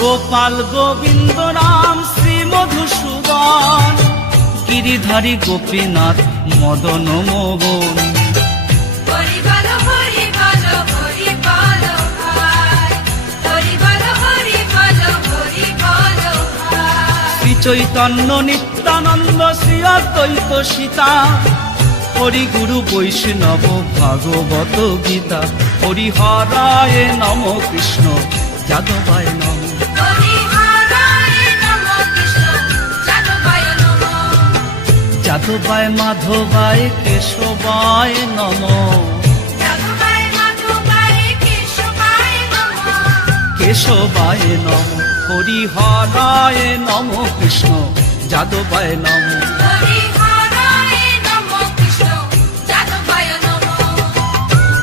গোপাল গোবিন্দ রাম শ্রী মধুসূদন, গিরিধারী গোপীনাথ মদন মোহন। শ্রী চৈতন্য নিত্যানন্দ শ্রী অদ্বৈত সীতা, হরি গুরু বৈষ্ণব ভাগবত গীতা। হরি হরায় নম কৃষ্ণ যাদবায় নম। যাদবায় মাধবায় কেশবায় নম। কেশবায় নম। হরি হরায় নম কৃষ্ণ যাদবায় নম।